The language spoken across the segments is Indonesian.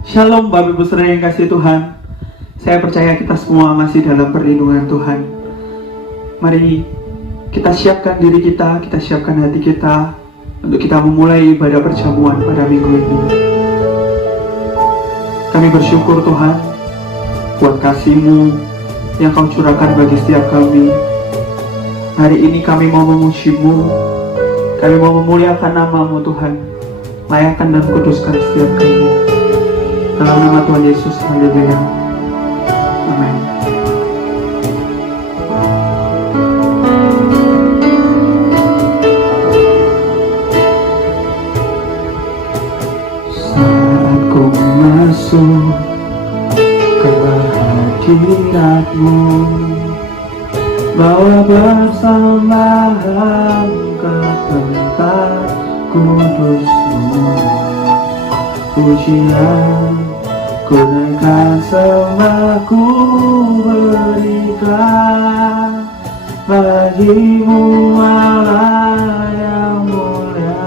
Shalom Bapak Ibu Saudara yang kasih Tuhan. Saya percaya kita semua masih dalam perlindungan Tuhan. Mari kita siapkan diri kita siapkan hati kita untuk kita memulai ibadah perjamuan pada minggu ini. Kami bersyukur Tuhan buat kasih-Mu yang Kau curahkan bagi setiap kami. Hari ini kami mau memuji-Mu, kami mau memuliakan nama-Mu Tuhan. Layakan dan kuduskan setiap kami. Dalam nama Tuhan Yesus, haleluya. Amin. Saat ku masuk ke hadirat-Mu, bawa persembahan ke tempat kudus-Mu, pujian ku naikkan, sembah ku berikan bagi-Mu Allah yang mulia.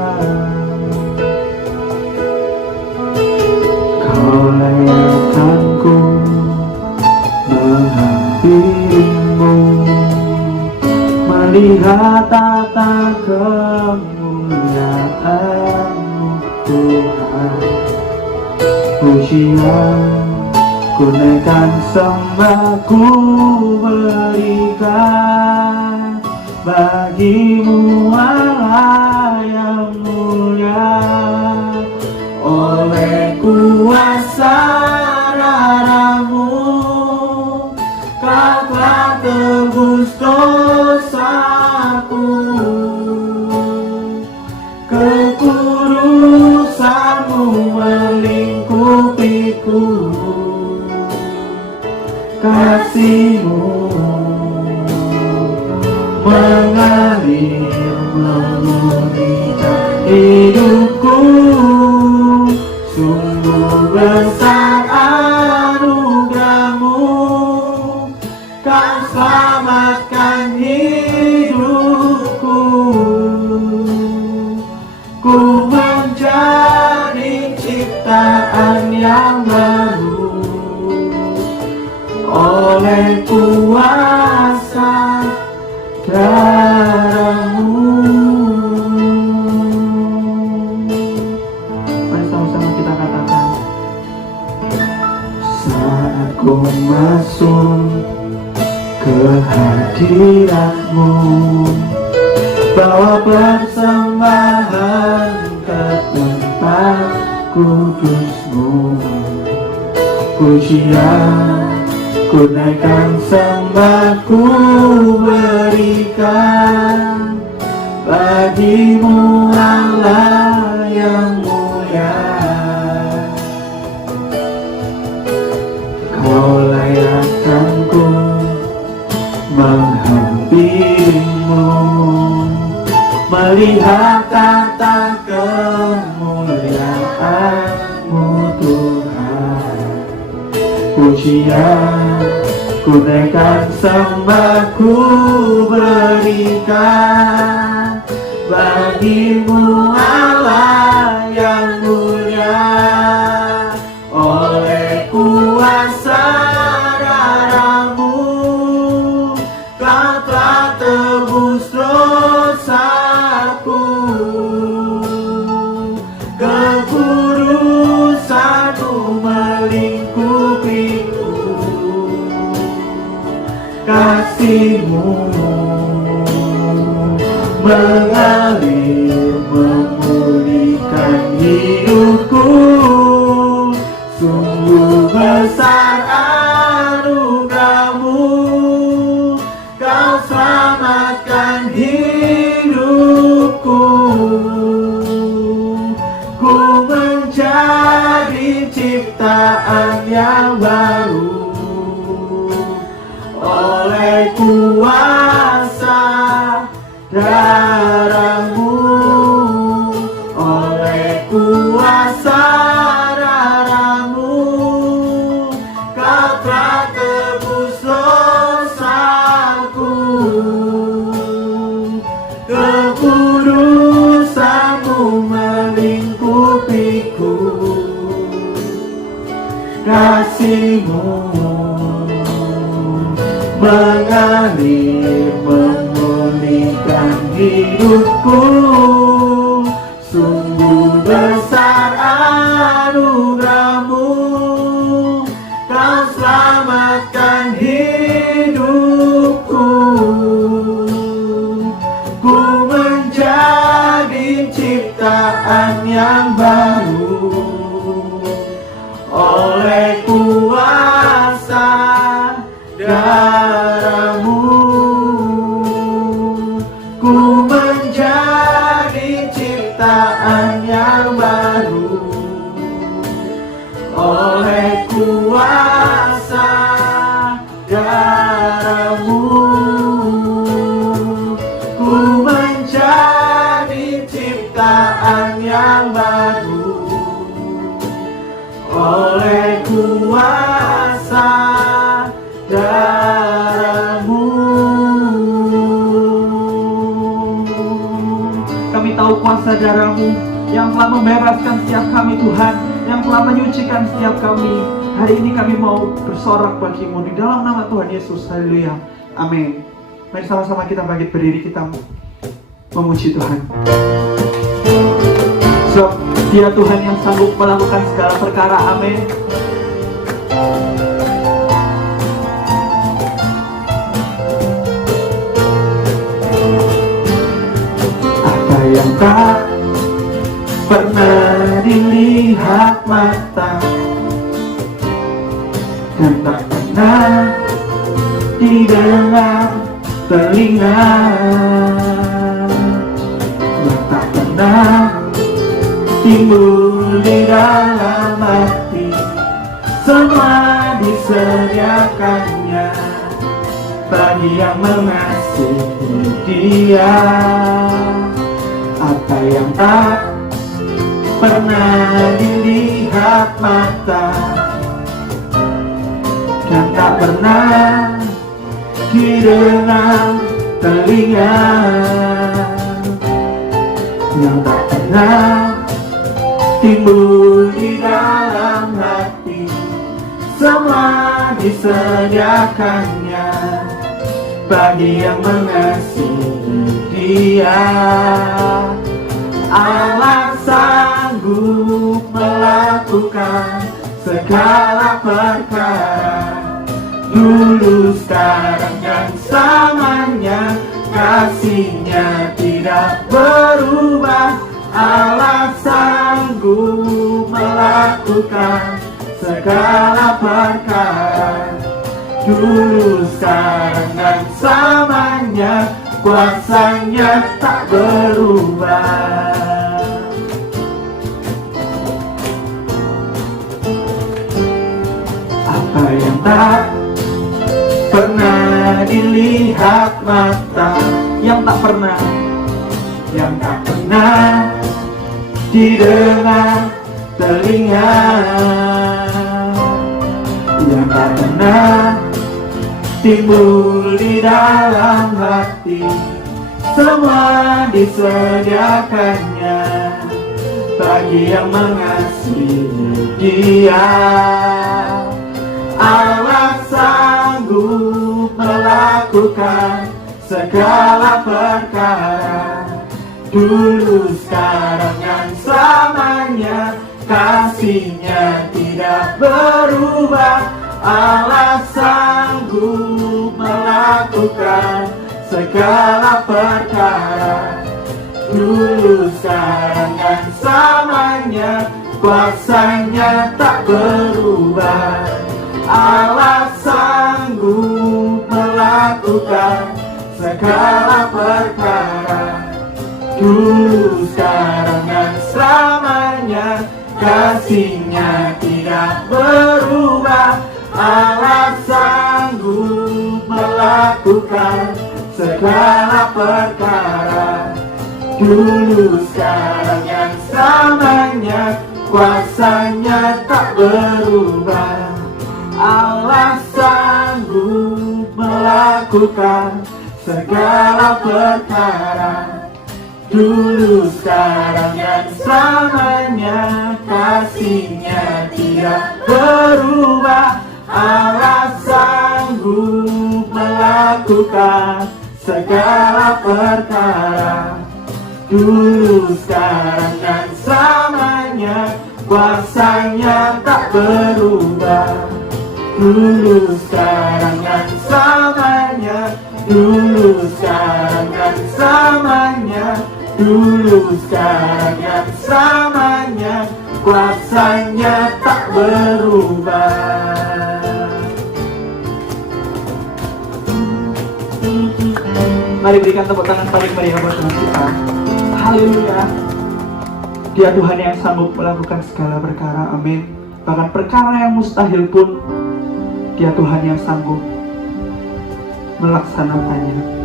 Kau layakkanku menghampiri-Mu, melihat tata kemuliaan-Mu Tuhan. Pujian ku naikkan, sembah ku berikan bagi-Mu Allah yang mulia. Oleh kuasa darah-Mu Kau telah tebus dosaku, kekudusan-Mu melingkupiku, kasih-Mu mengalir memurnikan hidupku. Sungguh besar anugerah-Mu, Kau selamatkan hidupku. Ku menjadi ciptaan yang baru oleh kuasa darah-Mu. Mari sama-sama kita katakan. Saat ku masuk ke hadirat-Mu, bawa persembahan ke tempat kudus-Mu, pujian ku naikkan, sembah ku berikan bagi-Mu Allah yang mulia. Kau layakkanku menghampiri-Mu, melihat tata kemuliaan-Mu Tuhan. Pujian ku naikkan, sembah ku berikan bagi-Mu Allah yang mulia. Oleh kuasa darah-Mu Kau telah tebus dosaku, kekudusan-Mu melingkupiku, kasih-Mu mengalir memulihkan hidupku. Sungguh besar anugerah-Mu, Kau selamatkan hidupku. Ku menjadi ciptaan yang baru oleh kuasa darah-Mu, oleh kuasa darah-Mu Kau telah tebus dosaku, kekudusan-Mu melingkupiku, kasih-Mu mengalir memulihkan hidupku. Sungguh besar anugerah-Mu, Kau selamatkan hidupku. Ku menjadi ciptaan yang baru oleh kuasa darah-Mu. Ku menjadi ciptaan yang baru oleh kuasa darah-Mu. Ku menjadi ciptaan yang baru oleh kuasa darah-Mu. Kami tahu kuasa darah-Mu yang telah membebaskan setiap kami, Tuhan, yang telah menyucikan setiap kami. Hari ini kami mau bersorak bagi-Mu di dalam nama Tuhan Yesus. Haleluya, amin. Mari sama-sama kita bangkit berdiri, kita memuji Tuhan. Sebab Dia Tuhan yang sanggup melakukan segala perkara, amin. Apa yang tak pernah dilihat mata dan tak pernah didengar telinga, yang tak pernah timbul di dalam hati, semua disediakannya bagi yang mengasihi Dia. Apa yang tak pernah dilihat mata dan tak pernah didengar telinga, yang tak pernah timbul di dalam hati, semua disediakannya bagi yang mengasihi Dia. Allah sanggup melakukan segala perkara, dulu, sekarang, dan selamanya. Kasih-Nya tidak berubah. Allah sanggup melakukan segala perkara, dulu, sekarang, dan selamanya. Kuasa-Nya tak berubah. Apa yang tak pernah dilihat mata, yang tak pernah didengar telinga, yang tak pernah timbul di dalam hati, semua disediakannya bagi yang mengasihi Dia. Allah sanggup melakukan segala perkara, dulu, sekarang, dan selamanya. Kasih-Nya tidak berubah. Allah sanggup melakukan segala perkara, dulu, sekarang, dan selamanya. Kuasa-Nya tak berubah. Allah sanggup melakukan segala perkara, dulu, sekarang, dan selamanya. Kasih-Nya tidak berubah. Allah sanggup melakukan segala perkara, dulu, sekarang, dan selamanya. Kuasa-Nya tak berubah. Allah sanggup melakukan segala perkara, dulu, sekarang, dan selamanya. Kasih-Nya tidak berubah. Allah sanggup melakukan segala perkara. Dulu, sekarang, dan selamanya, kuasanya tak berubah. Dulu, sekarang, dan selamanya. Dulu, sekarang, dan selamanya. Dulu, sekarang, dan selamanya, kuasanya tak berubah. Mari berikan tepuk tangan paling meriah buat Tuhan kita. Haleluya. Dia Tuhan yang sanggup melakukan segala perkara. Amin. Bahkan perkara yang mustahil pun Dia Tuhan yang sanggup melaksanakannya.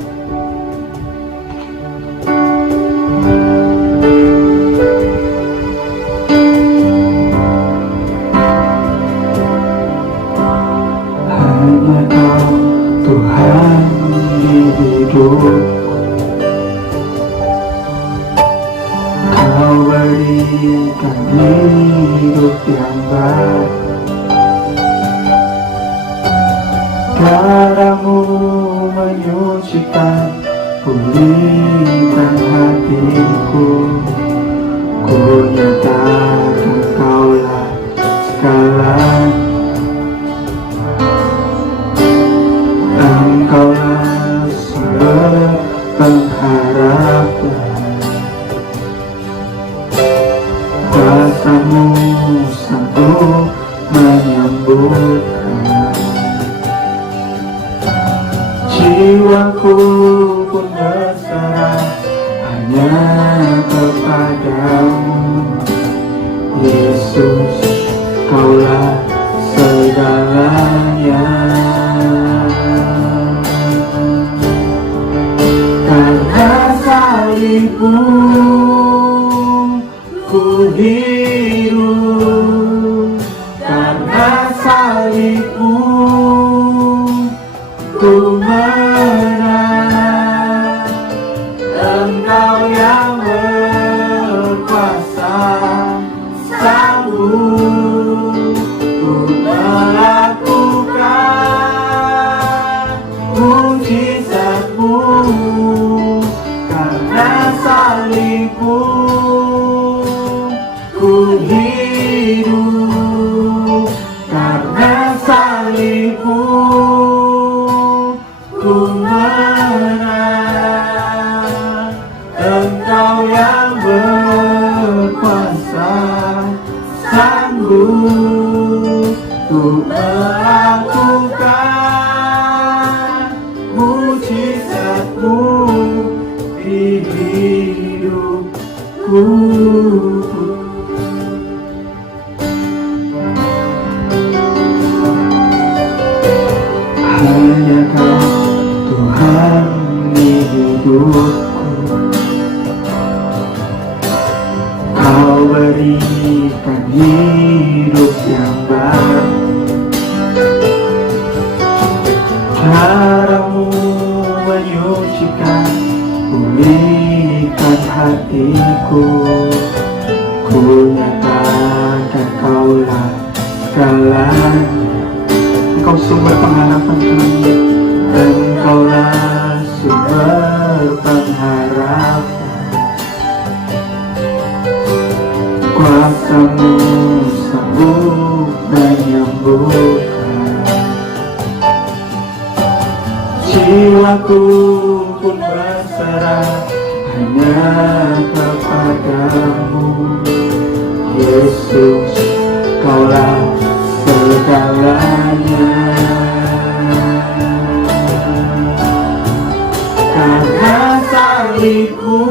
Hanya Kau Tuhan di hidupku. Kau berikan hidup yang baru. Darah-Mu menyucikan, pulihkan hatiku. Ku nyatakan Kaulah segalanya. Engkaulah sumber pengharapan. Kuasa-Mu sanggup menyembuhkan. Jiwaku pun berserah hanya kepadamu. Yesus, Kaulah segalanya. Karena salib-Mu ku hidup. Karena salib-Mu ku menang. Engkau yang berkuasa, sanggup ku melakukan mujizat-Mu. Karena salib-Mu ku hidup. Karena salib-Mu ku menang. Engkau yang berkuasa, sanggup ku melakukan mujizat-Mu di hidupku. Hanya Kau Tuhan di hidupku. Kau berikan hidup yang baru. Cara-Mu menyucikan, pulihkan hatiku. Ku nyatakan Kaulah segalanya. Engkau sumber pengharapan kami. Engkaulah sumber pengharapan. Kuasa-Mu sanggup menyembuhkan. Jiwaku pun berserah hanya kepadamu. Yesus, Kaulah segalanya. Karena salib-Mu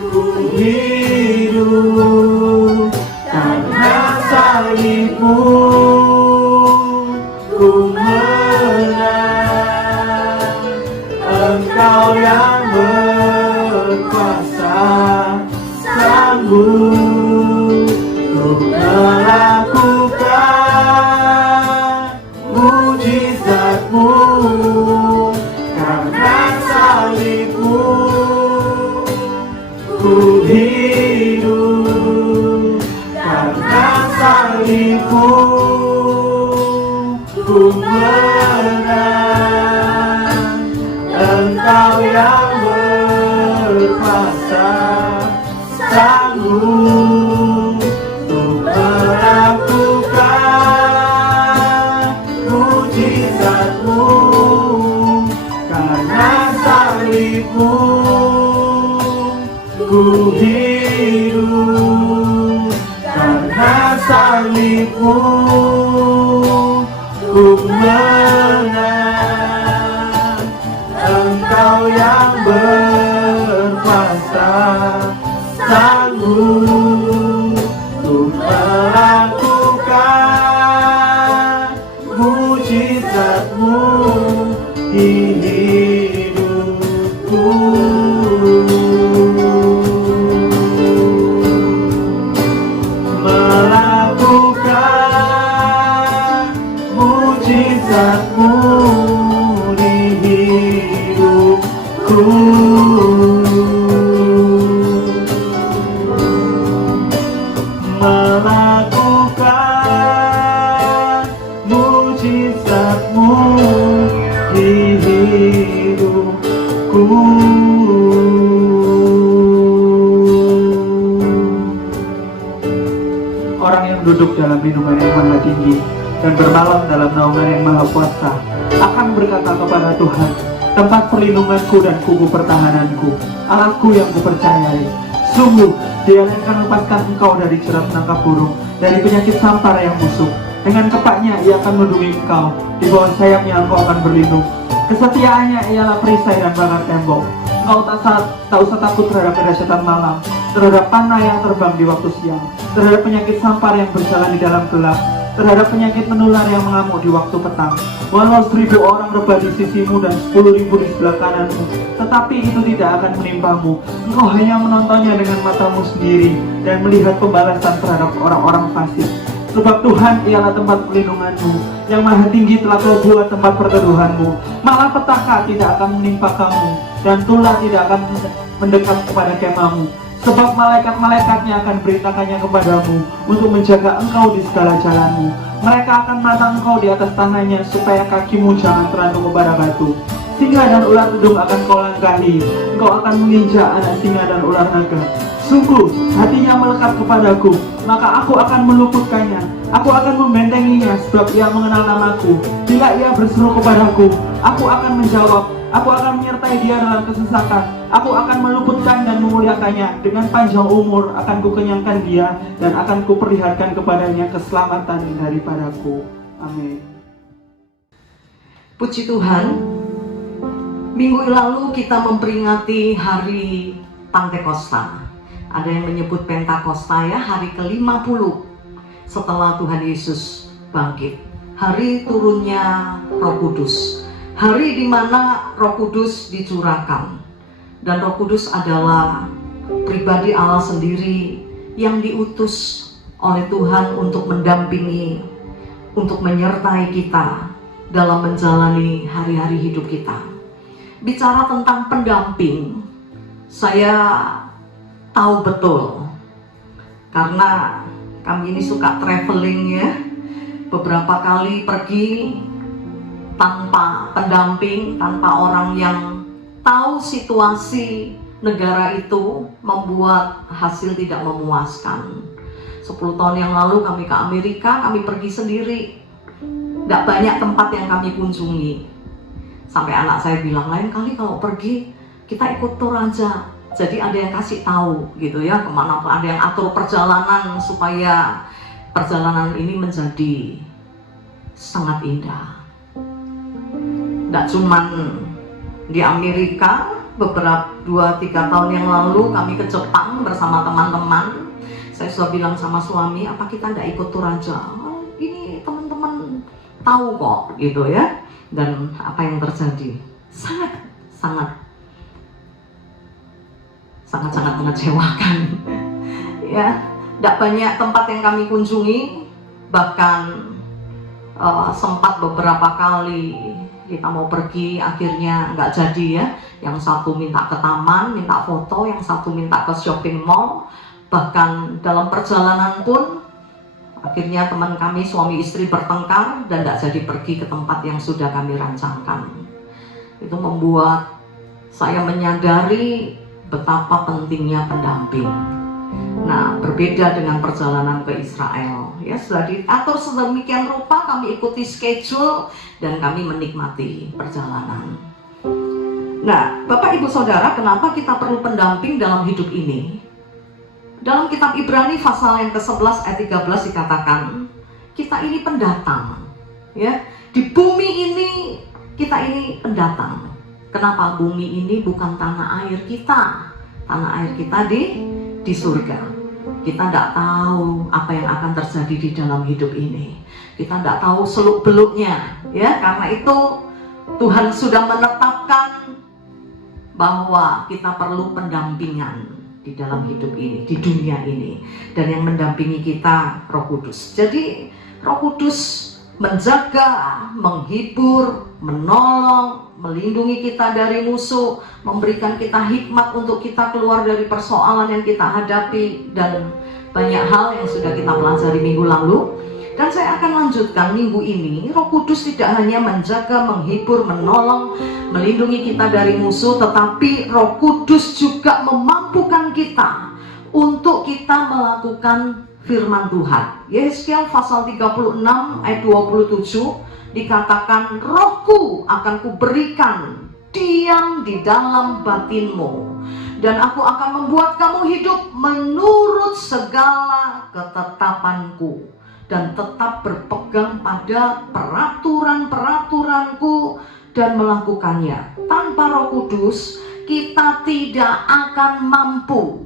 ku hidup. Karena salib-Mu ku menang. Engkau yang berkuasa, sanggup ku melakukan mujizat-Mu. Karena salib-Mu salibmu ku menang. Engkau yang berkuasa, sanggup untuk melakukan mujizat-Mu. Karena salibmu ku hidup, karena salibmu ku menang. Engkau yang berkuasa, sanggup untuk melakukan mujizat-Mu di hidupku. Melakukan mujizat-Mu di hidupku. Melakukan mujizat-Mu di hidupku. Orang yang duduk dalam minuman yang maha tinggi dan bermalam dalam naungan yang maha kuasa akan berkata kepada Tuhan, tempat perlindunganku dan kubu pertahananku, Allahku yang kupercayai. Sungguh, Dia yang akan melepaskan engkau dari jerat penangkap burung, dari penyakit sampar yang busuk. Dengan kepaknya Ia akan melindungi engkau, di bawah sayapnya engkau akan berlindung. Kesetiaannya ialah perisai dan pagar tembok. Engkau tak usah takut terhadap kedahsyatan malam, terhadap panah yang terbang di waktu siang, terhadap penyakit sampar yang berjalan di dalam gelap, terhadap penyakit menular yang mengamuk di waktu petang. Walau 1000 orang rebah di sisimu dan 10.000 di sebelah kananmu, tetapi itu tidak akan menimpamu. Engkau hanya menontonnya dengan matamu sendiri dan melihat pembalasan terhadap orang-orang fasik. Sebab Tuhan ialah tempat perlindunganmu, yang maha tinggi telah Kau buat tempat perteduhanmu. Malapetaka tidak akan menimpa kamu, dan tulah tidak akan mendekat kepada kemahmu. Sebab malaikat-malaikatnya akan beritakannya kepadamu untuk menjaga engkau di segala jalanmu. Mereka akan menatang engkau di atas tangannya, supaya kakimu jangan terandung kepada batu. Singa dan ular hidung akan kau langkahi, engkau akan menginjak anak singa dan ular naga. Sungguh, hatinya melekat kepadaku, maka aku akan meluputkannya. Aku akan membentenginya, sebab ia mengenal namaku. Bila ia berseru kepadaku, aku akan menjawab. Aku akan menyertai dia dalam kesesakan. Aku akan meluputkan dan memuliakannya. Dengan panjang umur akan kukenyangkan dia, dan akan kuperlihatkan kepadanya keselamatan daripadaku. Amin. Puji Tuhan, minggu lalu kita memperingati hari Pantekosta. Ada yang menyebut Pentakosta ya, hari ke-50 setelah Tuhan Yesus bangkit. Hari turunnya Roh Kudus. Hari di mana Roh Kudus dicurahkan. Dan Roh Kudus adalah pribadi Allah sendiri yang diutus oleh Tuhan untuk mendampingi, untuk menyertai kita dalam menjalani hari-hari hidup kita. Bicara tentang pendamping, saya tahu betul karena kami ini suka traveling ya, beberapa kali pergi tanpa pendamping, tanpa orang yang tahu situasi negara itu, membuat hasil tidak memuaskan. 10 tahun yang lalu kami ke Amerika, kami pergi sendiri, tidak banyak tempat yang kami kunjungi. Sampai anak saya bilang, lain kali kalau pergi kita ikut tour aja. Jadi ada yang kasih tahu gitu ya, kemana pun, ada yang atur perjalanan supaya perjalanan ini menjadi sangat indah. Tidak cuman di Amerika, beberapa 2-3 tahun yang lalu kami ke Jepang bersama teman-teman. Saya sudah bilang sama suami, apa kita tidak ikut tour aja? Ini teman-teman tahu kok gitu ya. Dan apa yang terjadi? Sangat mengecewakan. Ya, tidak banyak tempat yang kami kunjungi, bahkan sempat beberapa kali kita mau pergi, akhirnya nggak jadi ya. Yang satu minta ke taman, minta foto, yang satu minta ke shopping mall. Bahkan dalam perjalanan pun Akhirnya teman kami suami istri bertengkar dan tidak jadi pergi ke tempat yang sudah kami rancangkan. Itu membuat saya menyadari betapa pentingnya pendamping. Nah, berbeda dengan perjalanan ke Israel. Ya, sudah diatur sedemikian rupa, kami ikuti schedule dan kami menikmati perjalanan. Nah, Bapak Ibu Saudara, kenapa kita perlu pendamping dalam hidup ini? Dalam kitab Ibrani pasal yang ke-11 ayat 13 dikatakan, kita ini pendatang. Ya, di bumi ini kita ini pendatang. Kenapa? Bumi ini bukan tanah air kita. Tanah air kita di surga. Kita tidak tahu apa yang akan terjadi di dalam hidup ini. Kita tidak tahu seluk-beluknya. Ya, karena itu Tuhan sudah menetapkan bahwa kita perlu pendampingan di dalam hidup ini, di dunia ini. Dan yang mendampingi kita Roh Kudus. Jadi Roh Kudus menjaga, menghibur, menolong, melindungi kita dari musuh, memberikan kita hikmat untuk kita keluar dari persoalan yang kita hadapi, dan banyak hal yang sudah kita pelajari minggu lalu. Dan saya akan lanjutkan minggu ini. Roh Kudus tidak hanya menjaga, menghibur, menolong, melindungi kita dari musuh, tetapi Roh Kudus juga memampukan kita untuk kita melakukan firman Tuhan. Yesaya pasal 36 ayat 27 dikatakan, Rohku akan kuberikan diam di dalam batinmu, dan aku akan membuat kamu hidup menurut segala ketetapanku, dan tetap berpegang pada peraturan-peraturanku dan melakukannya. Tanpa Roh Kudus, kita tidak akan mampu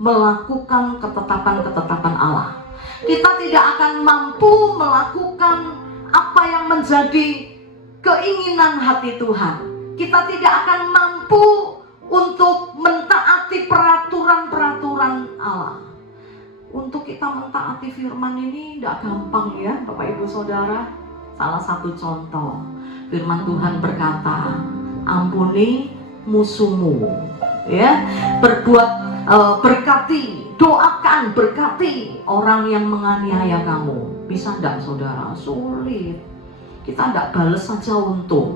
melakukan ketetapan-ketetapan Allah. Kita tidak akan mampu melakukan apa yang menjadi keinginan hati Tuhan. Kita tidak akan mampu untuk mentaati peraturan-peraturan Allah. Untuk kita mentaati firman ini tidak gampang ya Bapak Ibu Saudara. Salah satu contoh, firman Tuhan berkata, ampuni musuhmu, ya, berkati, doakan, berkati orang yang menganiaya kamu. Bisa tidak Saudara? Sulit. Kita tidak balas saja untung,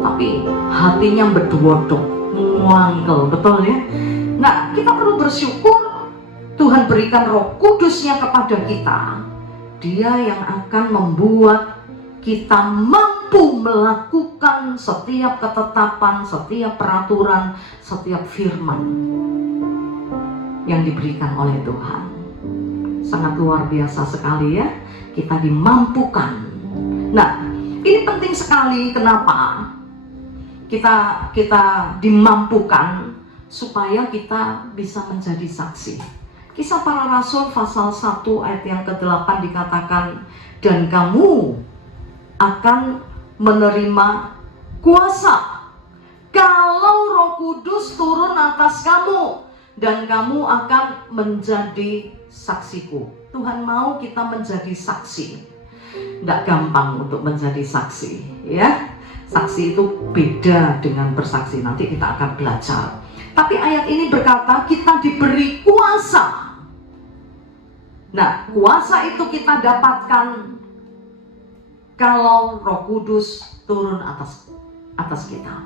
tapi hatinya berdodok, muangkel, betul ya. Nah, kita perlu bersyukur Tuhan berikan Roh Kudusnya kepada kita. Dia yang akan membuat kita mampu melakukan setiap ketetapan, setiap peraturan, setiap firman yang diberikan oleh Tuhan. Sangat luar biasa sekali ya, kita dimampukan. Nah, ini penting sekali. Kenapa kita dimampukan? Supaya kita bisa menjadi saksi. Kisah Para Rasul pasal 1 ayat yang ke-8 dikatakan, dan kamu akan menerima kuasa kalau Roh Kudus turun atas kamu, dan kamu akan menjadi saksiku. Tuhan mau kita menjadi saksi. Tidak gampang untuk menjadi saksi, ya. Saksi itu beda dengan bersaksi. Nanti kita akan belajar. Tapi ayat ini berkata kita diberi kuasa. Nah, kuasa itu kita dapatkan kalau Roh Kudus turun atas kita.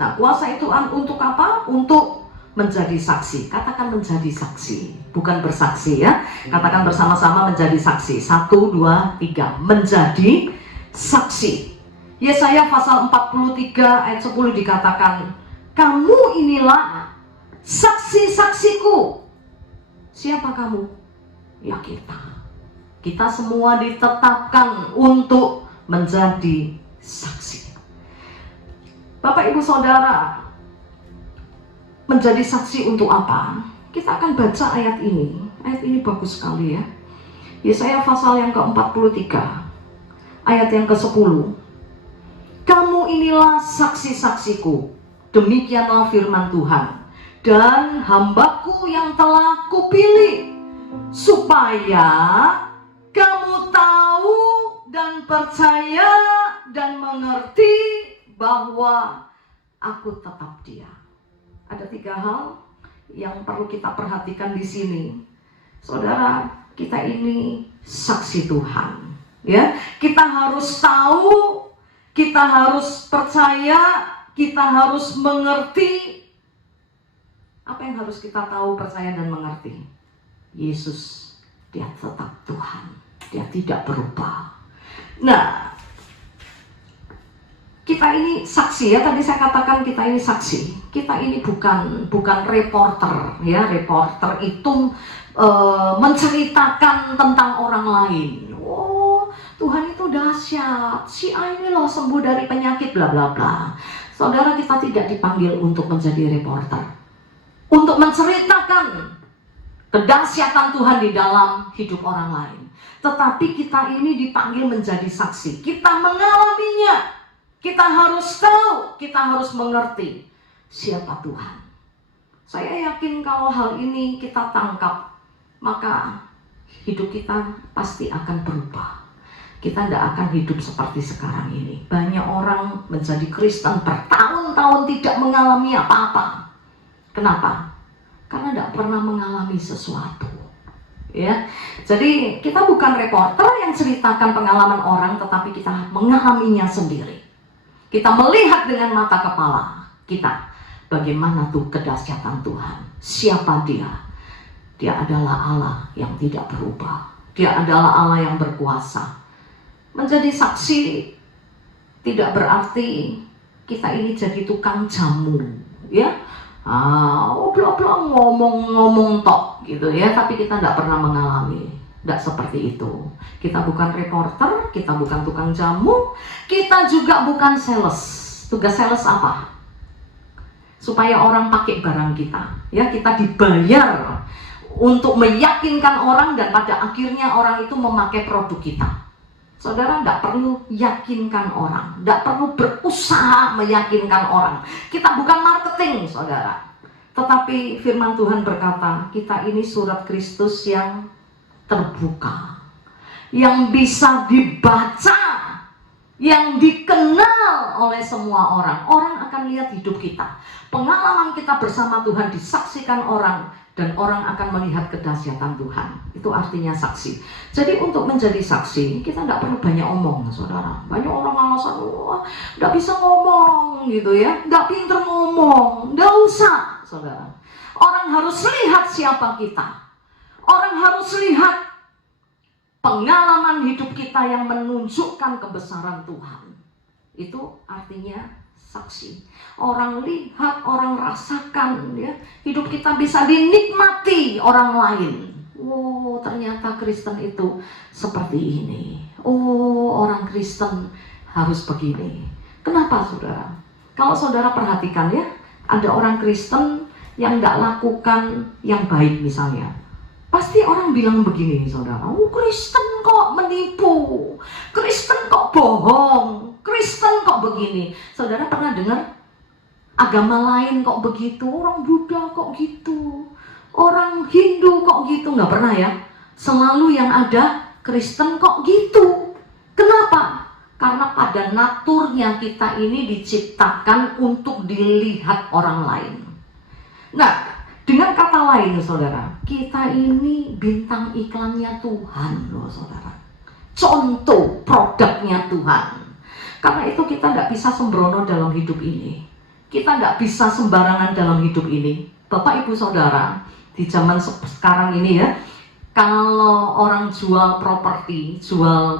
Nah, kuasa itu untuk apa? Untuk menjadi saksi. Katakan menjadi saksi, bukan bersaksi ya. Katakan bersama-sama menjadi saksi. 1, 2, 3. Menjadi saksi. Yesaya pasal 43 ayat 10 dikatakan, kamu inilah saksi-saksiku. Siapa kamu? Ya kita. Kita semua ditetapkan untuk menjadi saksi. Bapak Ibu Saudara, menjadi saksi untuk apa? Kita akan baca ayat ini. Ayat ini bagus sekali ya. Yesaya pasal yang ke-43 ayat yang ke-10. Kamu inilah saksi-saksiku, demikianlah firman Tuhan, dan hambaku yang telah kupilih, supaya kamu tahu dan percaya dan mengerti bahwa aku tetap Dia. Ada 3 hal yang perlu kita perhatikan di sini. Saudara, kita ini saksi Tuhan. Ya, kita harus tahu, kita harus percaya, kita harus mengerti. Apa yang harus kita tahu, percaya, dan mengerti? Yesus, dia tetap Tuhan. Dia tidak berubah. Nah, kita ini saksi ya, tadi saya katakan kita ini saksi. Kita ini bukan reporter ya. Reporter itu menceritakan tentang orang lain. Oh, Tuhan itu dahsyat. Si A ini loh sembuh dari penyakit bla bla bla. Saudara, kita tidak dipanggil untuk menjadi reporter. Untuk menceritakan kedahsyatan Tuhan di dalam hidup orang lain. Tetapi kita ini dipanggil menjadi saksi. Kita mengalaminya. Kita harus tahu, kita harus mengerti siapa Tuhan. Saya yakin kalau hal ini kita tangkap, maka hidup kita pasti akan berubah. Kita tidak akan hidup seperti sekarang ini. Banyak orang menjadi Kristen bertahun-tahun tidak mengalami apa-apa. Kenapa? Karena tidak pernah mengalami sesuatu. Ya, jadi kita bukan reporter yang ceritakan pengalaman orang, tetapi kita mengalaminya sendiri. Kita melihat dengan mata kepala kita bagaimana tuh kedahsyatan Tuhan. Siapa dia? Dia adalah Allah yang tidak berubah. Dia adalah Allah yang berkuasa. Menjadi saksi tidak berarti kita ini jadi tukang jamu, ya. Blok-blok ngomong-ngomong tok gitu ya, tapi kita tidak pernah mengalami. Tidak seperti itu. Kita bukan reporter, kita bukan tukang jamu, kita juga bukan sales. Tugas sales apa? Supaya orang pakai barang kita. Ya, kita dibayar untuk meyakinkan orang dan pada akhirnya orang itu memakai produk kita. Saudara tidak perlu yakinkan orang, tidak perlu berusaha meyakinkan orang. Kita bukan marketing, saudara. Tetapi firman Tuhan berkata, kita ini surat Kristus yang terbuka, yang bisa dibaca, yang dikenal oleh semua orang. Orang akan lihat hidup kita, pengalaman kita bersama Tuhan disaksikan orang, dan orang akan melihat kedahsyatan Tuhan. Itu artinya saksi. Jadi untuk menjadi saksi, kita tidak perlu banyak omong, saudara. Banyak orang alasan, wah, tidak bisa ngomong gitu ya, tidak pinter ngomong. Tidak usah, saudara. Orang harus lihat siapa kita. Orang harus lihat pengalaman hidup kita yang menunjukkan kebesaran Tuhan. Itu artinya saksi. Orang lihat, orang rasakan ya, hidup kita bisa dinikmati orang lain. Oh, ternyata Kristen itu seperti ini. Oh, orang Kristen harus begini. Kenapa, saudara? Kalau saudara perhatikan ya, ada orang Kristen yang nggak lakukan yang baik misalnya. Pasti orang bilang begini, saudara, oh, Kristen kok menipu, Kristen kok bohong, Kristen kok begini. Saudara pernah dengar agama lain kok begitu, orang Buddha kok gitu, orang Hindu kok gitu? Nggak pernah ya. Selalu yang ada Kristen kok gitu. Kenapa? Karena pada naturnya kita ini diciptakan untuk dilihat orang lain. Nah, dengan kata lain, saudara, kita ini bintang iklannya Tuhan loh, saudara. Contoh produknya Tuhan. Karena itu kita tidak bisa sembrono dalam hidup ini. Kita tidak bisa sembarangan dalam hidup ini. Bapak, Ibu, Saudara, di zaman sekarang ini ya, kalau orang jual properti, jual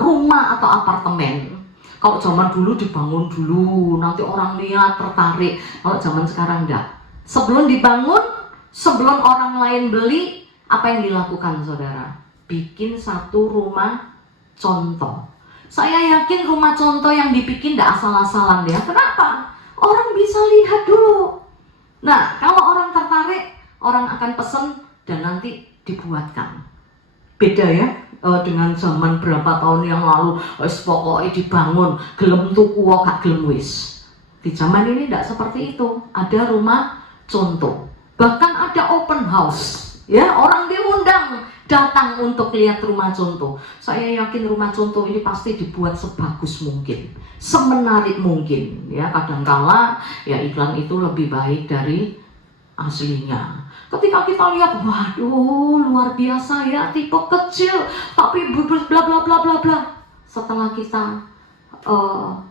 rumah atau apartemen, kalau zaman dulu dibangun dulu, nanti orang lihat tertarik. Kalau zaman sekarang enggak. Sebelum dibangun, sebelum orang lain beli, apa yang dilakukan, saudara? Bikin satu rumah contoh. Saya yakin rumah contoh yang dibikin tidak asal-asalan ya. Kenapa? Orang bisa lihat dulu. Nah, kalau orang tertarik, orang akan pesen dan nanti dibuatkan. Beda ya dengan zaman berapa tahun yang lalu, pokoknya dibangun, gelem tuku gak gelem wis. Di zaman ini tidak seperti itu. Ada rumah contoh, bahkan ada open house ya, orang diundang datang untuk lihat rumah contoh. Saya yakin rumah contoh ini pasti dibuat sebagus mungkin, semenarik mungkin ya. Kadangkala ya iklan itu lebih baik dari aslinya. Ketika kita lihat, waduh luar biasa ya, tipe kecil tapi bla bla bla bla bla. Setelah kita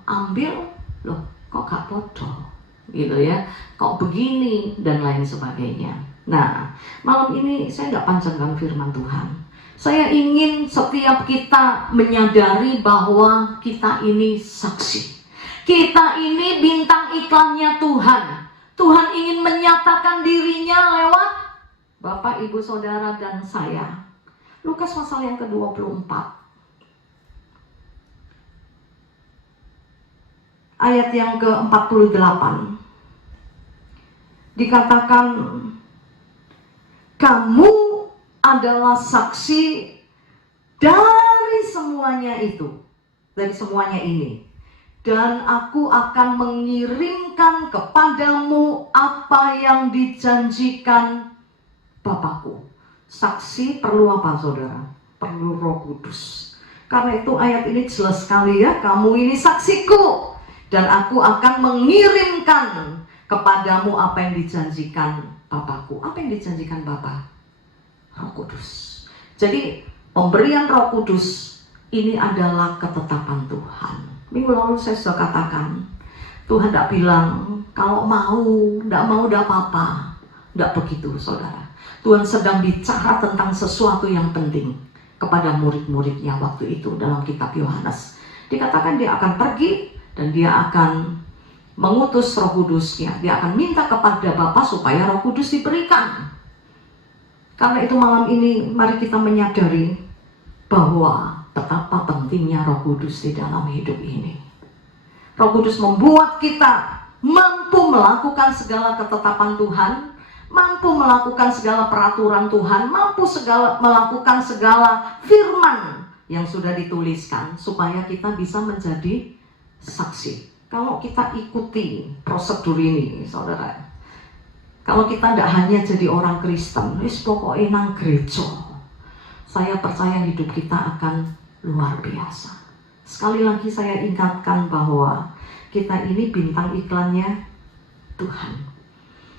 ambil, loh kok gak bodoh gitu ya, kok begini dan lain sebagainya. Nah, malam ini saya nggak panjangkan firman Tuhan. Saya ingin setiap kita menyadari bahwa kita ini saksi. Kita ini bintang iklannya Tuhan. Tuhan ingin menyatakan dirinya lewat Bapak, Ibu, Saudara, dan saya. Lukas pasal yang ke-24. Ayat yang ke-48. Dikatakan, kamu adalah saksi dari semuanya itu. Dari semuanya ini. Dan aku akan mengirimkan kepadamu apa yang dijanjikan Bapakku. Saksi perlu apa, saudara? Perlu Roh Kudus. Karena itu ayat ini jelas sekali ya. Kamu ini saksiku. Dan aku akan mengirimkan kepadamu apa yang dijanjikan Bapakku. Apa yang dijanjikan Bapa? Roh Kudus. Jadi pemberian Roh Kudus ini adalah ketetapan Tuhan. Minggu lalu saya sudah katakan, Tuhan tidak bilang kalau tidak mau tidak apa-apa. Tidak begitu, saudara. Tuhan sedang bicara tentang sesuatu yang penting kepada murid-muridnya waktu itu dalam kitab Yohanes. Dikatakan dia akan pergi dan dia akan mengutus Roh Kudusnya. Dia akan minta kepada Bapa supaya Roh Kudus diberikan. Karena itu malam ini mari kita menyadari bahwa betapa pentingnya Roh Kudus di dalam hidup ini. Roh Kudus membuat kita mampu melakukan segala ketetapan Tuhan, mampu melakukan segala peraturan Tuhan, mampu melakukan segala firman yang sudah dituliskan supaya kita bisa menjadi saksi. Kalau kita ikuti prosedur ini, saudara, kalau kita tidak hanya jadi orang Kristen, pokoknya nang gereja, saya percaya hidup kita akan luar biasa. Sekali lagi saya ingatkan bahwa kita ini bintang iklannya Tuhan.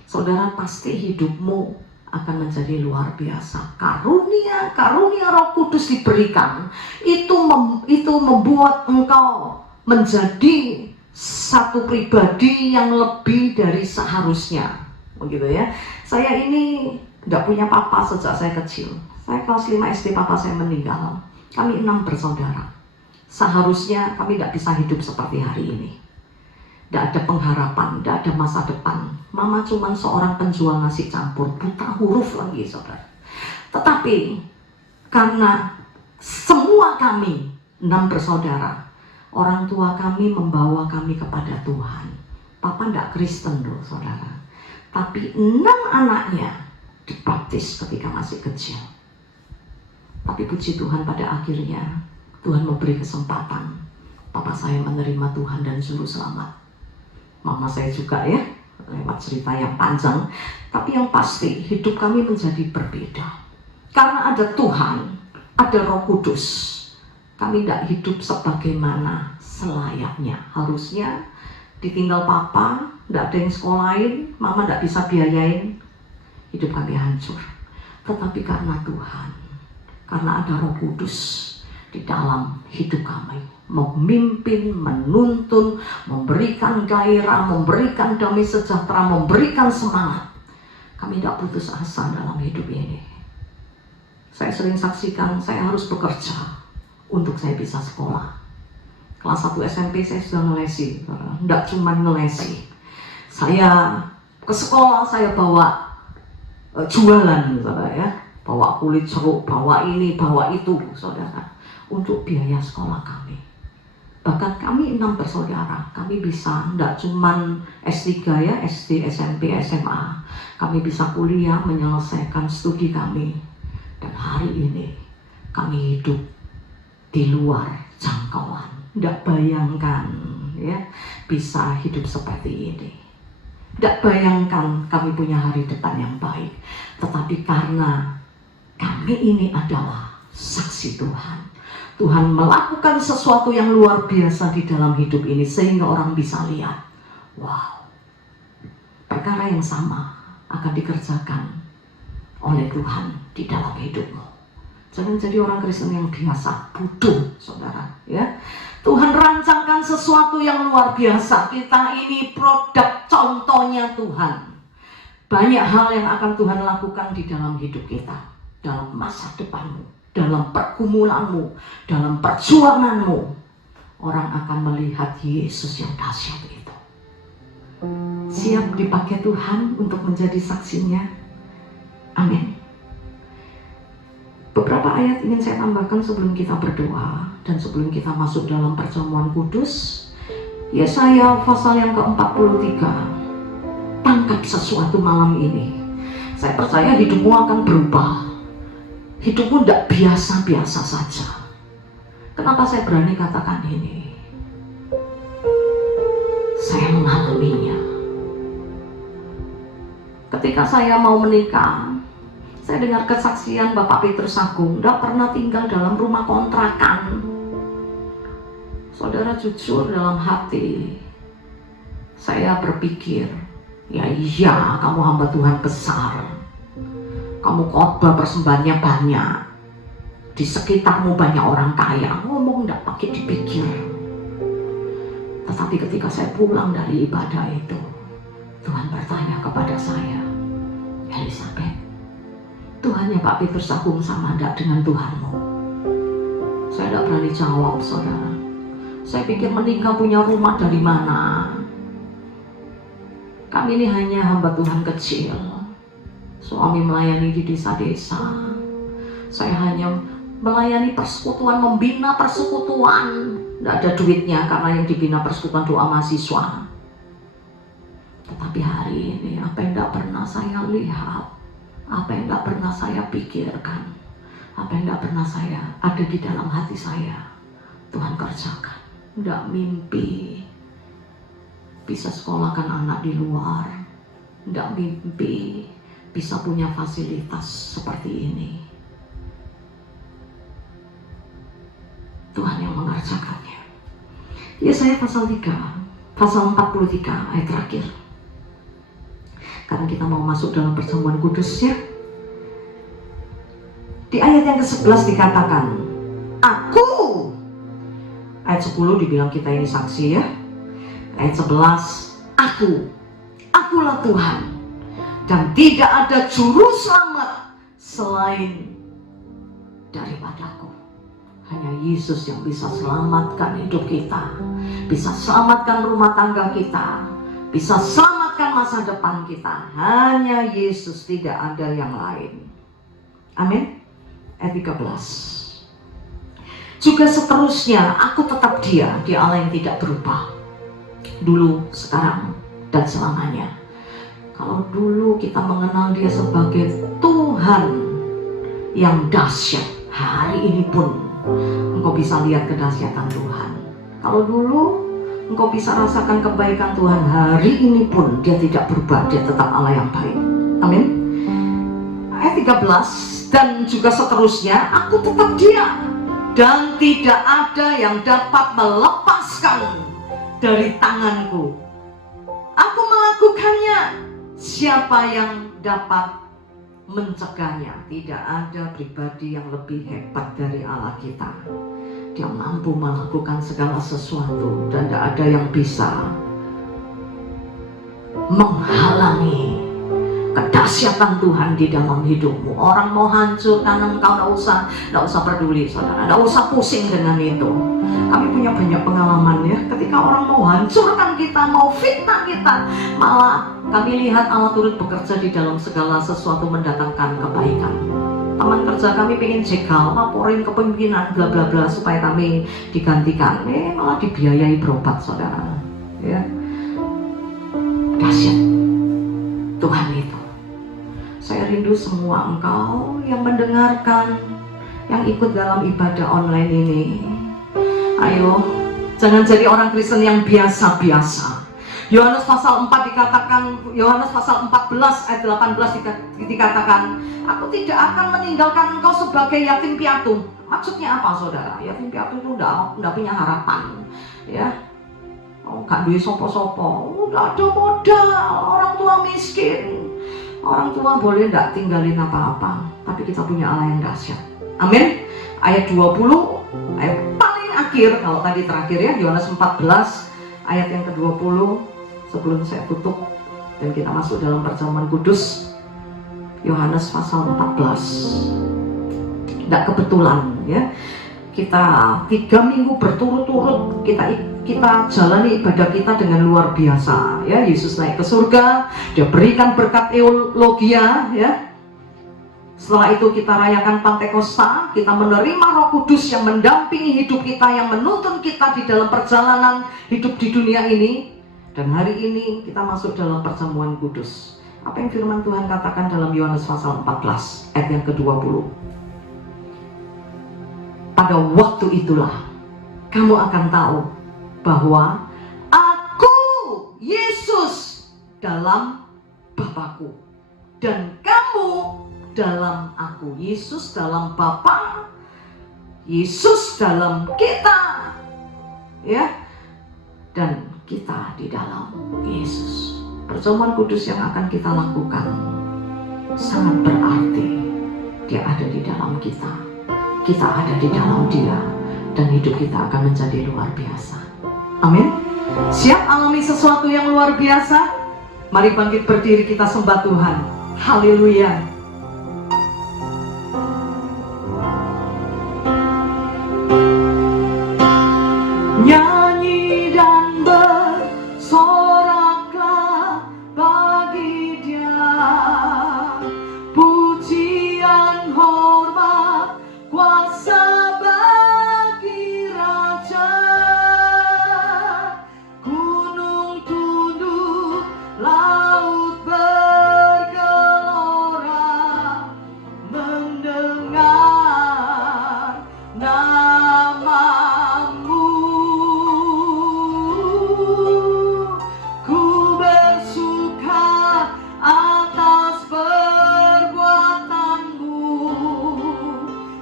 Saudara, pasti hidupmu akan menjadi luar biasa. Karunia Roh Kudus diberikan. Itu membuat engkau menjadi satu pribadi yang lebih dari seharusnya. Begitu ya. Saya ini tidak punya papa sejak saya kecil. Saya kelas 5 SD papa saya meninggal. Kami 6 bersaudara. Seharusnya kami tidak bisa hidup seperti hari ini. Tidak ada pengharapan, tidak ada masa depan. Mama cuma seorang penjual nasi campur, buta huruf lagi, saudara. Tetapi karena semua kami 6 bersaudara, orang tua kami membawa kami kepada Tuhan. Papa tidak Kristen loh, saudara. Tapi 6 anaknya dibaptis ketika masih kecil. Tapi puji Tuhan, pada akhirnya Tuhan memberi kesempatan. Papa saya menerima Tuhan dan juru selamat. Mama saya juga ya, lewat cerita yang panjang. Tapi yang pasti hidup kami menjadi berbeda. Karena ada Tuhan, ada Roh Kudus. Kami tidak hidup sebagaimana selayaknya. Harusnya ditinggal papa, tidak ada yang sekolahin, mama tidak bisa biayain. Hidup kami hancur. Tetapi karena Tuhan, karena ada Roh Kudus di dalam hidup kami, memimpin, menuntun, memberikan gairah, memberikan damai sejahtera, memberikan semangat. Kami tidak putus asa dalam hidup ini. Saya sering saksikan, saya harus bekerja untuk saya bisa sekolah. Kelas 1 SMP saya sudah ngelesi, tidak cuma ngelesi. Saya ke sekolah, saya bawa jualan, saudara ya. Bawa kulit jeruk, bawa ini, bawa itu, saudara, untuk biaya sekolah kami. Bahkan kami 6 bersaudara, kami bisa tidak cuman S3 ya, SD, SMP, SMA. Kami bisa kuliah, menyelesaikan studi kami. Dan hari ini kami hidup di luar jangkauan. Tidak bayangkan ya, bisa hidup seperti ini. Tidak bayangkan kami punya hari depan yang baik. Tetapi karena kami ini adalah saksi Tuhan. Tuhan melakukan sesuatu yang luar biasa di dalam hidup ini sehingga orang bisa lihat, wow, perkara yang sama akan dikerjakan oleh Tuhan di dalam hidupmu. Jangan jadi orang Kristen yang biasa, bodoh, saudara. Ya, Tuhan rancangkan sesuatu yang luar biasa. Kita ini produk contohnya Tuhan. Banyak hal yang akan Tuhan lakukan di dalam hidup kita, dalam masa depanmu, dalam pergumulanmu, dalam perjuanganmu. Orang akan melihat Yesus yang dahsyat itu. Siap dipakai Tuhan untuk menjadi saksinya. Amin. Beberapa ayat ingin saya tambahkan sebelum kita berdoa dan sebelum kita masuk dalam perjamuan kudus. Yesaya pasal yang ke-43. Tangkap sesuatu malam ini. Saya percaya hidupmu akan berubah. Hidupmu tidak biasa-biasa saja. Kenapa saya berani katakan ini? Saya mengalaminya. Ketika saya mau menikah, saya dengar kesaksian Bapak Petrus Agung, tidak pernah tinggal dalam rumah kontrakan. Saudara, jujur dalam hati, saya berpikir, ya iya, kamu hamba Tuhan besar. Kamu khotbah persembahannya banyak. Di sekitarmu banyak orang kaya, ngomong tidak pakai dipikir. Tetapi ketika saya pulang dari ibadah itu, Tuhan bertanya kepada saya, Elizabeth, Tuhannya Pak Petrus Agung sama enggak dengan Tuhanmu? Saya tidak berani jawab, saudara. Saya pikir menikah punya rumah dari mana? Kami ini hanya hamba Tuhan kecil. Suami melayani di desa-desa. Saya hanya melayani persekutuan, membina persekutuan. Tidak ada duitnya karena yang dibina persekutuan doa mahasiswa. Tetapi hari ini apa yang tidak pernah saya lihat, apa yang tidak pernah saya pikirkan, apa yang tidak pernah saya ada di dalam hati saya, Tuhan kerjakan. Tidak mimpi bisa sekolahkan anak di luar, tidak mimpi bisa punya fasilitas seperti ini. Tuhan yang mengerjakannya. Yesaya pasal 3, pasal 43 ayat terakhir. Karena kita mau masuk dalam perjamuan kudus ya. Di ayat yang ke-11 dikatakan, Aku. Ayat 10 dibilang kita ini saksi ya. Ayat 11, Akulah Tuhan. Dan tidak ada juru selamat selain daripadaku. Hanya Yesus yang bisa selamatkan hidup kita. Bisa selamatkan rumah tangga kita. Bisa selamatkan masa depan kita. Hanya Yesus, tidak ada yang lain. Amin. Ayat 13. Juga seterusnya, aku tetap Dia Allah yang tidak berubah. Dulu, sekarang, dan selamanya. Kalau dulu kita mengenal Dia sebagai Tuhan yang dahsyat, hari ini pun engkau bisa lihat kedahsyatan Tuhan. Kalau dulu engkau bisa rasakan kebaikan Tuhan, hari ini pun Dia tidak berubah, Dia tetap Allah yang baik. Amin. Ayat 13, dan juga seterusnya, aku tetap Dia, dan tidak ada yang dapat melepaskan dari tanganku. Aku melakukannya, siapa yang dapat mencegahnya? Tidak ada pribadi yang lebih hebat dari Allah kita. Dia mampu melakukan segala sesuatu dan tidak ada yang bisa menghalangi kedahsyatan Tuhan di dalam hidupmu. Orang mau hancurkan engkau, tidak usah peduli, saudara, tidak usah pusing dengan itu. Kami punya banyak pengalaman ya. Ketika orang mau hancurkan kita, mau fitnah kita, malah kami lihat Allah turut bekerja di dalam segala sesuatu, mendatangkan kebaikan. Teman kerja kami pengen jegal, laporin ke pimpinan bla bla bla supaya kami digantikan, malah dibiayai berobat, saudara. Ya, dahsyat Tuhan itu. Saya rindu semua engkau yang mendengarkan, yang ikut dalam ibadah online ini. Ayo, jangan jadi orang Kristen yang biasa-biasa. Yohanes pasal 4 dikatakan, Yohanes pasal 14 ayat 18 dikatakan, aku tidak akan meninggalkan engkau sebagai yatim piatu. Maksudnya apa, saudara? Yatim piatu itu udah punya harapan, ya. Gak duit sopo-sopo, gak ada modal, orang tua miskin. Orang tua boleh tidak tinggalin apa-apa, tapi kita punya Allah yang dahsyat. Amin. Ayat 20, ayat paling akhir, kalau tadi terakhir ya, Yohanes 14 ayat yang ke-20, sebelum saya tutup dan kita masuk dalam perjamuan kudus. Yohanes pasal 14. Tidak kebetulan ya, kita 3 minggu berturut-turut kita jalani ibadah kita dengan luar biasa ya. Yesus naik ke surga, dia berikan berkat eulogia ya. Setelah itu kita rayakan Pantekosta, kita menerima Roh Kudus yang mendampingi hidup kita, yang menuntun kita di dalam perjalanan hidup di dunia ini. Dan hari ini kita masuk dalam perjamuan kudus. Apa yang firman Tuhan katakan dalam Yohanes pasal 14 ayat yang ke-20? Pada waktu itulah kamu akan tahu bahwa aku Yesus dalam Bapa-Ku dan kamu dalam aku. Yesus dalam Bapa, Yesus dalam kita ya, dan kita di dalam Yesus. Perjamuan kudus yang akan kita lakukan sangat berarti. Dia ada di dalam kita, kita ada di dalam Dia, dan hidup kita akan menjadi luar biasa. Amin. Siap alami sesuatu yang luar biasa? Mari bangkit berdiri, kita sembah Tuhan. Haleluya. Nyanyi dan bersoraklah bagi Dia, pujian, hormat, kuasa bagi Raja. Gunung tunduk, laut bergelora, mendengar namamu. Ku bersuka atas perbuatanmu,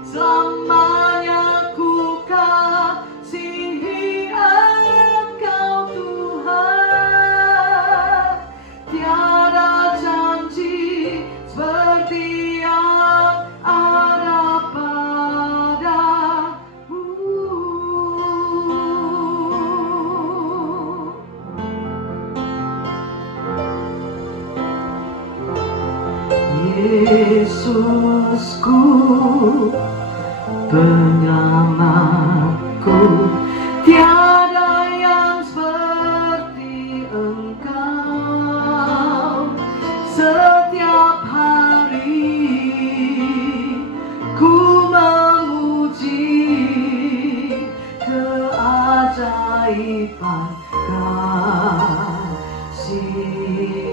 selamanya ku kasihi Engkau Tuhan. Tiada janji seperti yang ada padamu. Yesusku, penyelamatku, tiada yang seperti Engkau. Setiap hari ku memuji keajaiban kasih-Mu.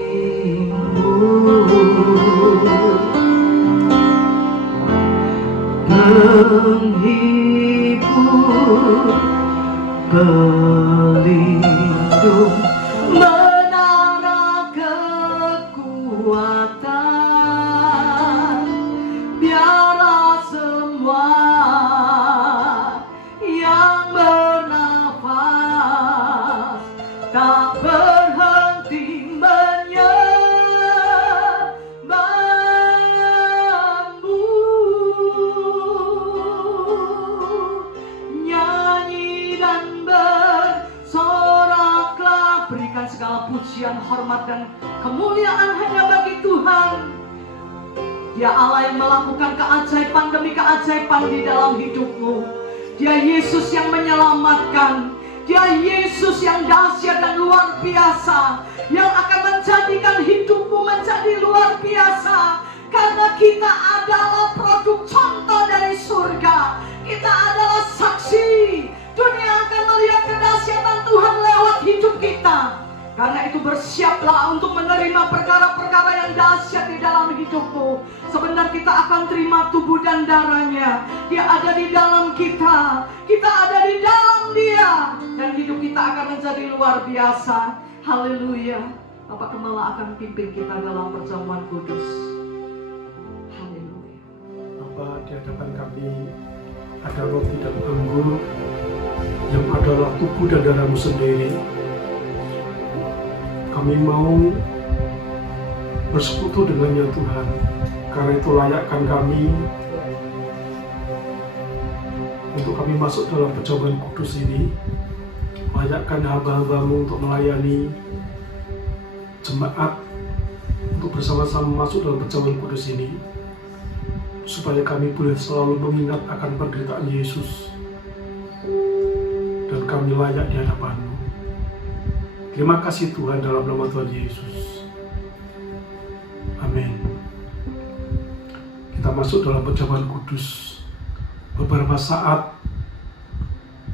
Menghibur, pelindung, menara kekuatan. Biarlah semua yang bernafas tak berhenti menyembah-Mu. Nyanyi dan bersoraklah, berikan segala pujian, hormat, dan kemuliaan hanya bagi Tuhan. Dia Allah yang melakukan keajaiban demi keajaiban di dalam hidupmu. Dia Yesus yang menyelamatkan. Dia Yesus yang dahsyat dan luar biasa, yang akan menjadikan hidupmu menjadi luar biasa. Karena kita adalah produk contoh dari surga. Kita adalah saksi. Dunia akan melihat kedahsyatan Tuhan lewat hidup kita. Karena itu bersiaplah untuk menerima perkara-perkara yang dahsyat di dalam hidupmu. Sebentar kita akan terima tubuh dan darahnya. Dia ada di dalam kita. Kita ada di dalam Dia. Dan hidup kita akan menjadi luar biasa. Haleluya. Bapak Gembala akan pimpin kita dalam perjamuan kudus. Haleluya. Bapa, di hadapan kami ada roti dan anggur yang adalah tubuh dan darah-Mu sendiri. Kami mau bersekutu dengannya Tuhan. Karena itu layakkan kami untuk kami masuk dalam perjamuan kudus ini. Layakkan hamba-hambamu untuk melayani jemaat, untuk bersama-sama masuk dalam perjamuan kudus ini, supaya kami boleh selalu mengingat akan penderitaan Yesus dan kami layak di hadapan-Mu. Terima kasih Tuhan, dalam nama Tuhan Yesus. Amin. Kita masuk dalam perjamuan kudus beberapa saat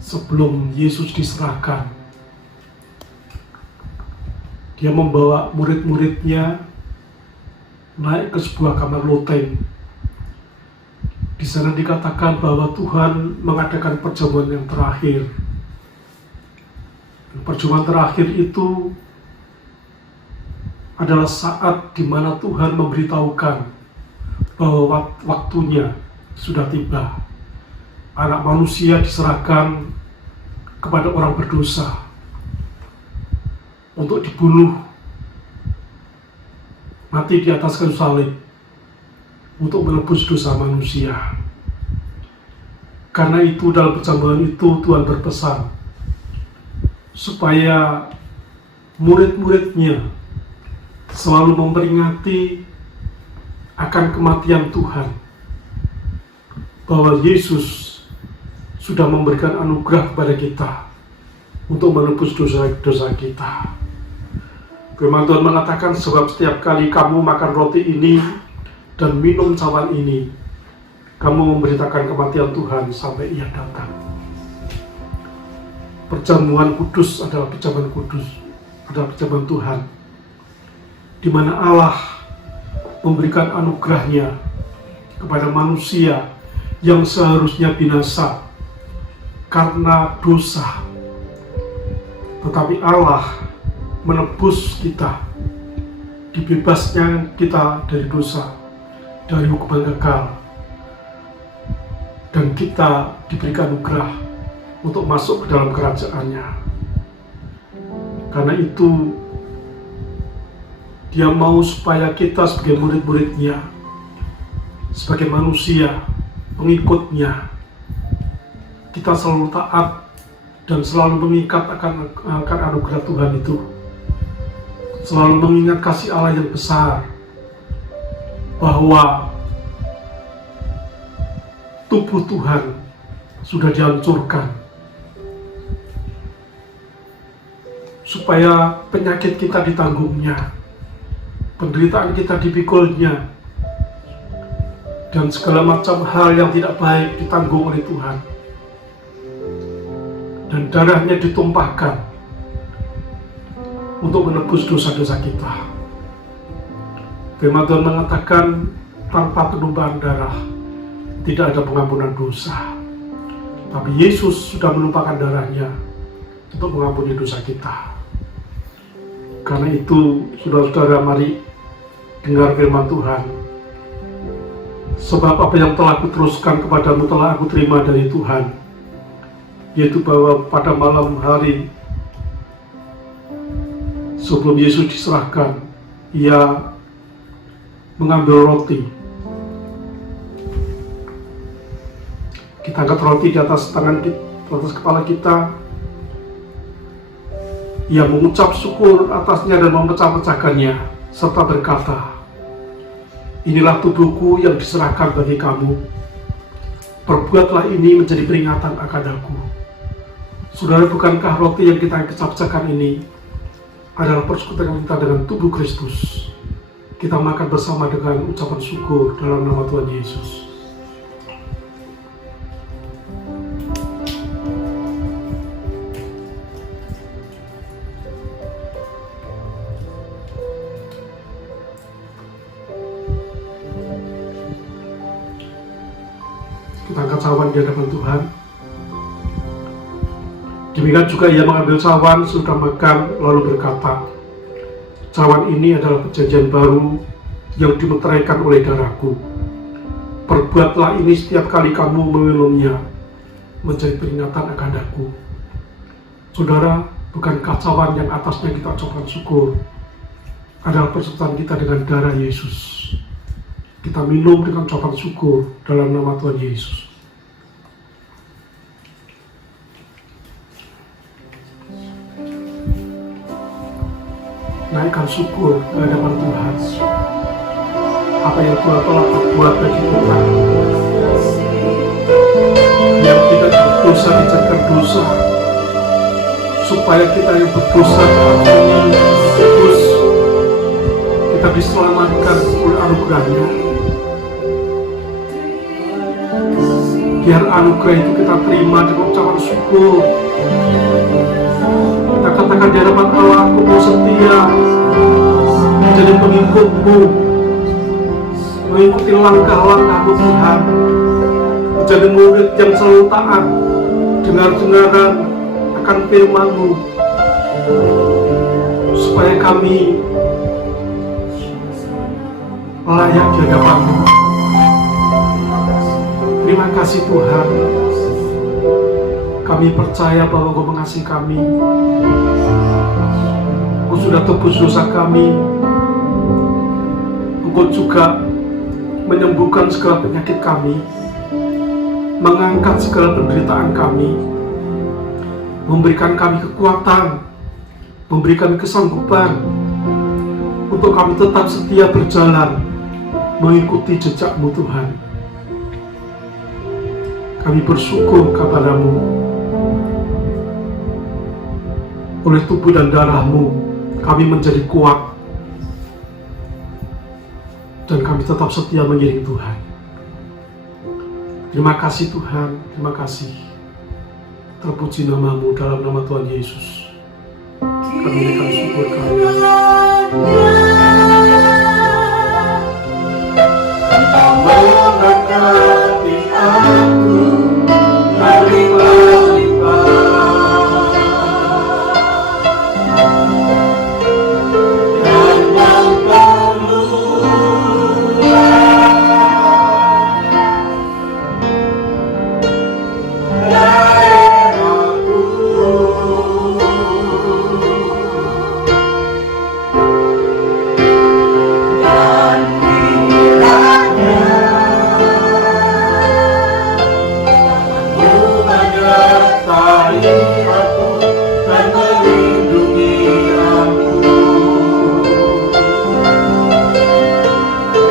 sebelum Yesus diserahkan. Dia membawa murid-muridnya naik ke sebuah kamar loteng. Di sana dikatakan bahwa Tuhan mengadakan perjamuan yang terakhir. Perjamuan terakhir itu adalah saat di mana Tuhan memberitahukan bahwa waktunya sudah tiba. Anak manusia diserahkan kepada orang berdosa untuk dibunuh, mati di atas kayu salib untuk menebus dosa manusia. Karena itu dalam perjamuan itu Tuhan berpesan supaya murid-muridnya selalu memperingati akan kematian Tuhan, bahwa Yesus sudah memberikan anugerah kepada kita untuk menebus dosa-dosa kita. Firman Tuhan mengatakan, sebab setiap kali kamu makan roti ini dan minum cawan ini, kamu memberitakan kematian Tuhan sampai Ia datang. Perjamuan kudus adalah perjamuan kudus, adalah perjamuan Tuhan, di mana Allah memberikan anugerahnya kepada manusia yang seharusnya binasa karena dosa. Tetapi Allah menebus kita, dibebasnya kita dari dosa, dari hukuman kekal, dan kita diberikan anugerah untuk masuk ke dalam kerajaan-Nya. Karena itu Dia mau supaya kita sebagai murid-murid-Nya, sebagai manusia pengikut-Nya, kita selalu taat dan selalu mengikat akan anugerah Tuhan itu, selalu mengingat kasih Allah yang besar, bahwa tubuh Tuhan sudah dihancurkan supaya penyakit kita ditanggung-Nya, penderitaan kita dipikul-Nya, dan segala macam hal yang tidak baik ditanggung oleh Tuhan, dan darah-Nya ditumpahkan untuk menebus dosa-dosa kita. Firman Tuhan mengatakan, tanpa penumpahan darah tidak ada pengampunan dosa. Tapi Yesus sudah menumpahkan darah-Nya untuk mengampuni dosa kita. Karena itu, saudara-saudara, mari dengar firman Tuhan. Sebab apa yang telah kuteruskan kepadamu telah aku terima dari Tuhan, yaitu bahwa pada malam hari sebelum Yesus diserahkan, Ia mengambil roti. Kita angkat roti di atas tangan, di atas kepala kita. Ia mengucap syukur atasnya dan memecah-pecahkannya, serta berkata, inilah tubuhku yang diserahkan bagi kamu. Perbuatlah ini menjadi peringatan akan aku. Saudara, bukankah roti yang kita pecah-pecahkan ini adalah persekutuan kita dengan tubuh Kristus? Kita makan bersama dengan ucapan syukur dalam nama Tuhan Yesus. Kita angkat cawan di hadapan Tuhan. Demikian juga Ia mengambil cawan sudah makan, lalu berkata, cawan ini adalah perjanjian baru yang dimeteraikan oleh darahku. Perbuatlah ini setiap kali kamu meminumnya, menjadi peringatan akan aku. Saudara, bukankah cawan yang atasnya kita ucapkan syukur adalah persekutuan kita dengan darah Yesus. Kita minum dengan ucapan syukur dalam nama Tuhan Yesus. Naikkan syukur ke hadapan Tuhan. Apa yang Tuhan telah berbuat bagi kita, yang tidak berdosa dijadikan dosa, supaya kita yang berdosa diampuni, terus kita diselamatkan oleh anugerah-Nya. Biar anugerah itu kita terima dengan ucapan syukur. Kita katakan di hadapan Allah, aku mau setia menjadi pengikut-Mu, mengikuti langkah-langkah-Mu Tuhan, menjadi murid yang selalu taat, dengar-dengaran akan firman-Mu, supaya kami layak di hadapan-Mu. Terima kasih Tuhan. Kami percaya bahwa Engkau mengasihi kami. Engkau sudah tebus dosa kami. Engkau juga menyembuhkan segala penyakit kami, mengangkat segala penderitaan kami, memberikan kami kekuatan, memberikan kesanggupan untuk kami tetap setia berjalan mengikuti jejak-Mu Tuhan. Kami bersyukur kepada-Mu. Oleh tubuh dan darah-Mu kami menjadi kuat, dan kami tetap setia mengiring Tuhan. Terima kasih Tuhan, terima kasih. Terpuji nama-Mu dalam nama Tuhan Yesus. Kami naikkan syukur kami. Memberkati aku berlimpah-limpah, dan yang perlu daerahku. Dan kiranya menyertai aku dan melindungi aku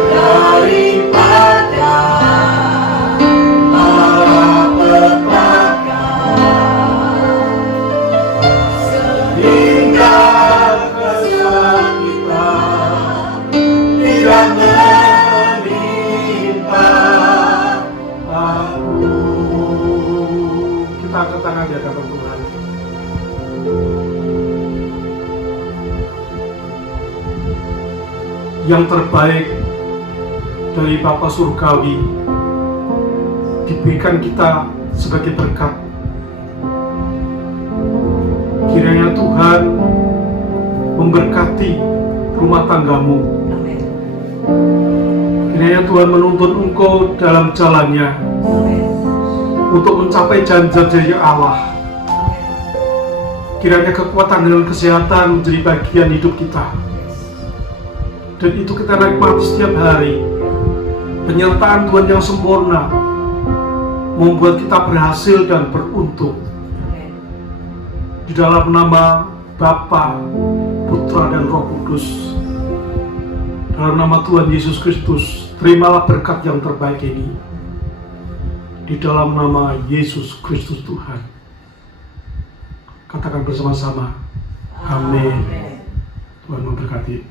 daripada malapetaka, sehingga kesakitan tidak menimpa aku. Kita angkat tangan di hadapan Tuhan. Yang terbaik dari Bapa Surgawi diberikan kita sebagai berkat. Kiranya Tuhan memberkati rumah tanggamu. Amin. Kiranya Tuhan menuntun engkau dalam jalannya Amin. untuk mencapai janji-janji Allah. Kiranya kekuatan dan kesehatan menjadi bagian hidup kita, dan itu kita nikmati setiap hari. Penyertaan Tuhan yang sempurna membuat kita berhasil dan beruntung. Di dalam nama Bapa, Putra, dan Roh Kudus, dalam nama Tuhan Yesus Kristus, terimalah berkat yang terbaik ini. Di dalam nama Yesus Kristus Tuhan. Katakan bersama-sama, amin. Tuhan memberkati.